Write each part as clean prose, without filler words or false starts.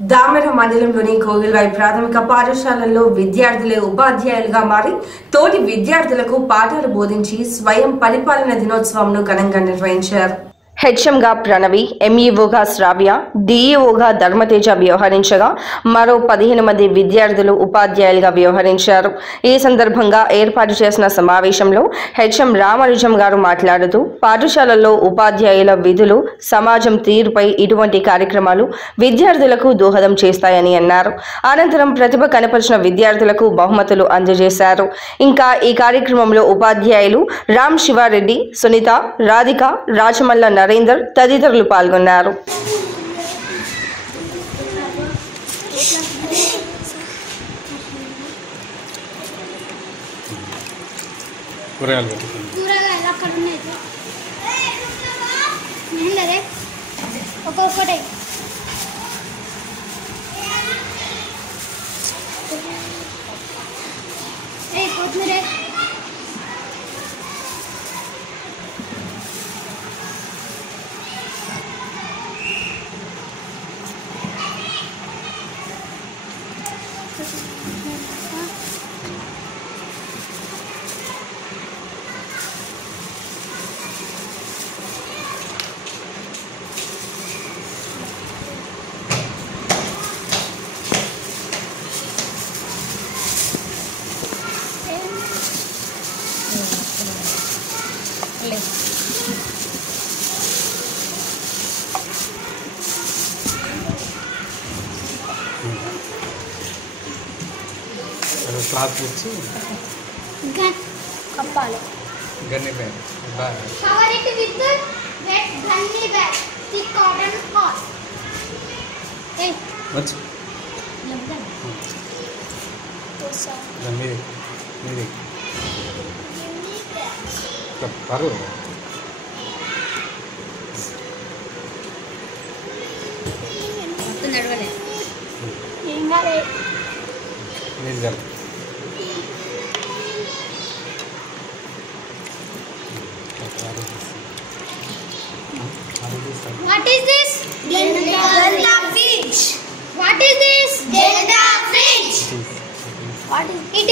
దామెర మండలంలోని కోగిల్వాయి ప్రాథమిక పాఠశాలల్లో విద్యార్థులే ఉపాధ్యాయులుగా మారి తోటి విద్యార్థులకు పాఠాలు బోధించి స్వయం పరిపాలన దినోత్సవంను ఘనంగా నిర్వహించారు. హెచ్ఎంగా ప్రణవి, ఎంఈఓగా శ్రావ్య, డిఈఓగా ధర్మతేజ వ్యవహరించగా మరో 15 మంది విద్యార్థులు ఉపాధ్యాయులుగా వ్యవహరించారు. ఈ సందర్భంగా ఏర్పాటు చేసిన సమావేశంలో హెచ్ఎం రామనుజం గారు మాట్లాడుతూ పాఠశాలల్లో ఉపాధ్యాయుల విధులు, సమాజం తీరుపై ఇటువంటి కార్యక్రమాలు విద్యార్థులకు దోహదం చేస్తాయని అన్నారు. అనంతరం ప్రతిభ కనపరిచిన విద్యార్థులకు బహుమతులు అందజేశారు. ఇంకా ఈ కార్యక్రమంలో ఉపాధ్యాయులు రామ్ శివారెడ్డి, సునీత, రాధిక, రాజమల్ల నరేందర్ తదితరులు పాల్గొన్నారు. క్లాత్ వచ్చి కప్పాలి. Gunny bag cover it with wet gunny bag thick cotton cloth. ఏ వచ్చి మీది పరు నడవలే ఏం కాలే మీది కదా. What is this? Delta fridge. What is this? Delta fridge. What is it?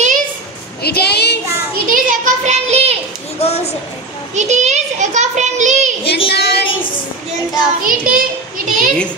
It is eco-friendly. It is eco-friendly. It is